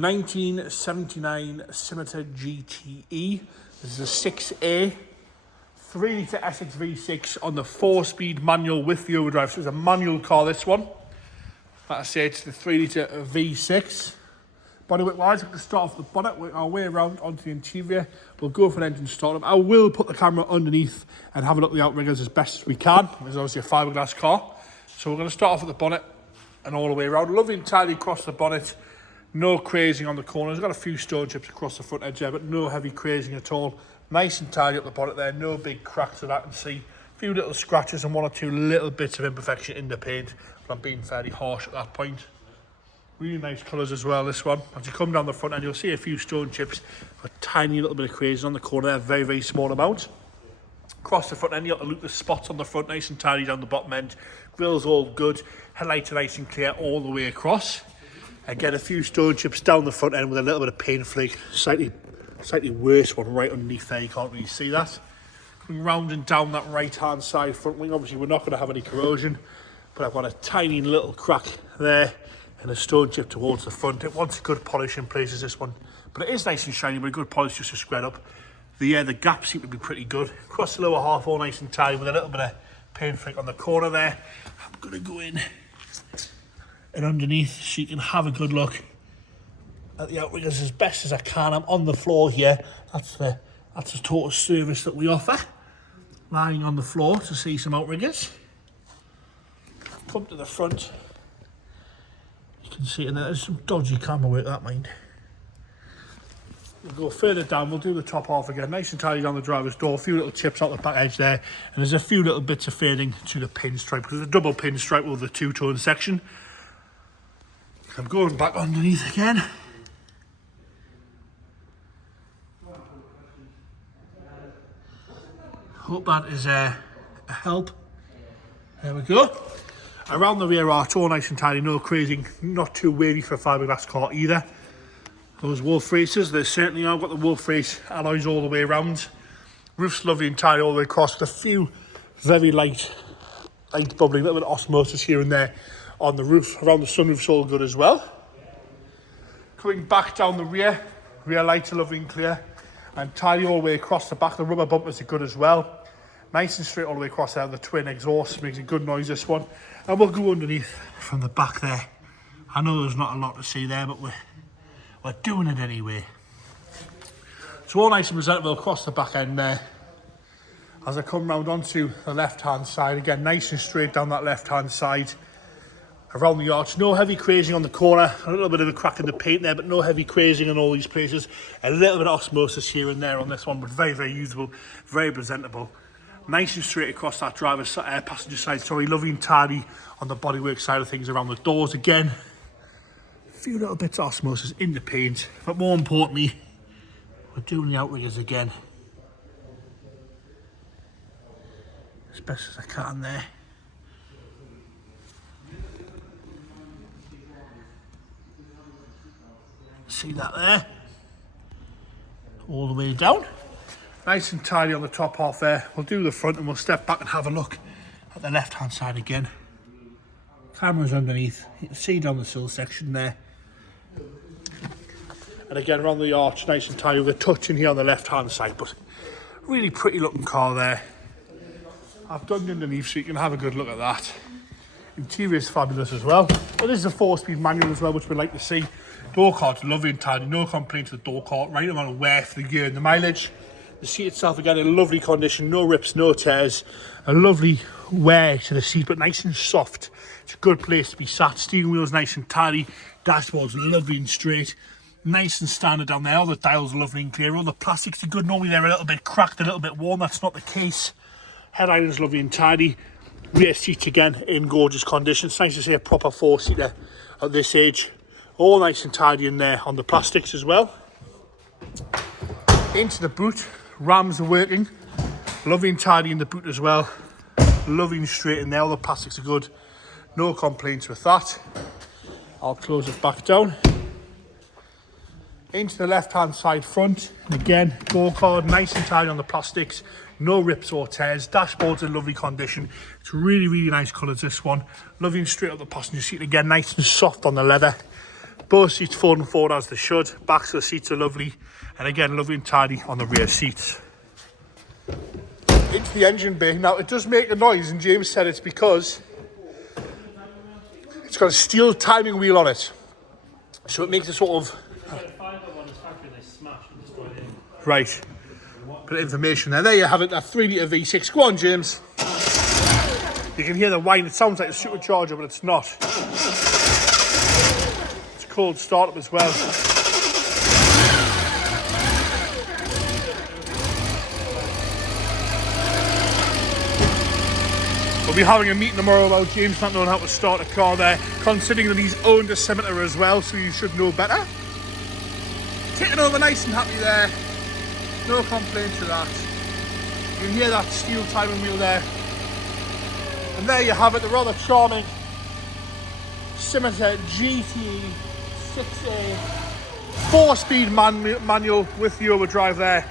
1979 Scimitar GTE. This is a 6A, 3 litre SX V6 on the 4-speed manual with the overdrive. So it's a manual car, this one. Like I say, it's the 3 litre V6. Bodywork wise, I'm going to start off the bonnet, work our way around onto the interior. We'll go for an engine startup. I will put the camera underneath and have a look at the outriggers as best as we can. It's obviously a fiberglass car. So we're going to start off at the bonnet and all the way around. Lovely and tidy across the bonnet. No crazing on the corners. Got a few stone chips across the front edge there, but no heavy crazing at all. Nice and tidy up the bonnet there. No big cracks that I can see. A few little scratches and 1 or 2 little bits of imperfection in the paint. But I'm being fairly harsh at that point. Really nice colours as well, this one. As you come down the front end, you'll see a few stone chips, a tiny little bit of crazing on the corner there, very, very small amount. Across the front end, you'll look the spots on the front, nice and tidy down the bottom end. Grill's all good, headlights are nice and clear all the way across. Again, a few stone chips down the front end with a little bit of paint flake, slightly worse one right underneath there, you can't really see that. Coming round and down that right-hand side front wing, obviously we're not going to have any corrosion, but I've got a tiny little crack there, and a stone chip towards the front. It wants a good polish in places, this one, but it is nice and shiny, but a good polish just to spread up. The gaps seem to be pretty good. Across the lower half, all nice and tidy with a little bit of paint flick on the corner there. I'm going to go in and underneath so you can have a good look at the outriggers as best as I can. I'm on the floor here. That's the total service that we offer. Lying on the floor to see some outriggers. Come to the front. You can see, and there's some dodgy camera work, that mind. We'll go further down, we'll do the top half again, nice and tidy down the driver's door, a few little chips out the back edge there, and there's a few little bits of fading to the pinstripe, because there's a double pinstripe with the two-tone section. I'm going back underneath again. Hope that is a help. There we go. Around the rear arch, all nice and tidy, no crazing, not too wavy for a fiberglass car either. Those wolf races, they certainly are. Got the wolf race alloys all the way around. Roof's lovely and tidy all the way across with a few very light bubbling, a little bit of osmosis here and there on the roof. Around the sunroof's all good as well. Coming back down the rear lights are lovely and clear and tidy all the way across the back. The rubber bumpers are good as well. Nice and straight all the way across there. The twin exhaust makes a good noise, this one. And we'll go underneath from the back there. I know there's not a lot to see there, but we're doing it anyway. So all nice and presentable across the back end there. As I come round onto the left-hand side, again, nice and straight down that left-hand side. Around the arch, no heavy crazing on the corner. A little bit of a crack in the paint there, but no heavy crazing in all these places. A little bit of osmosis here and there on this one, but very, very usable, very presentable. Nice and straight across that passenger side, sorry, lovely and tidy on the bodywork side of things around the doors again. A few little bits of osmosis in the paint, but more importantly, we're doing the outriggers again. As best as I can there. See that there? All the way down. Nice and tidy on the top half there. We'll do the front and we'll step back and have a look at the left hand side again. Camera's underneath. You can see down the sill section there. And again around the arch, nice and tidy with a touch in here on the left hand side, but really pretty looking car there. I've dug underneath so you can have a good look at that. Interior is fabulous as well. But this is a 4-speed manual as well, which we'd like to see. Door card's lovely and tidy, no complaints with the door card, right amount of wear for the gear and the mileage. The seat itself, again, in lovely condition, no rips, no tears. A lovely wear to the seat, but nice and soft. It's a good place to be sat. Steering wheel's nice and tidy. Dashboard's lovely and straight. Nice and standard down there. All the dials are lovely and clear. All the plastics are good. Normally they're a little bit cracked, a little bit worn. That's not the case. Headliner's lovely and tidy. Rear seats, again, in gorgeous condition. It's nice to see a proper 4-seater at this age. All nice and tidy in there on the plastics as well. Into the boot. Rams are working, lovely and tidy in the boot as well, lovely and straight in there, all the plastics are good, no complaints with that. I'll close it back down. Into the left hand side front, and again, door card, nice and tidy on the plastics, no rips or tears, dashboard's in lovely condition, it's really, really nice colours this one, lovely and straight up the passenger seat, again, nice and soft on the leather. Both seats folding forward as they should. Backs of the seats are lovely. And again, lovely and tidy on the rear seats. Into the engine bay. Now, it does make a noise, and James said it's because it's got a steel timing wheel on it. So it makes a sort of... Right. Bit of information there. There you have it, that 3 litre V6. Go on, James. You can hear the whine. It sounds like a supercharger, but it's not. It's a cold startup as well. We'll be having a meeting tomorrow about James not knowing how to start a car there, considering that he's owned a Scimitar as well, so you should know better. Taking over nice and happy there. No complaint to that. You can hear that steel timing wheel there. And there you have it, the rather charming Scimitar SE6a 4-speed manual with the overdrive there.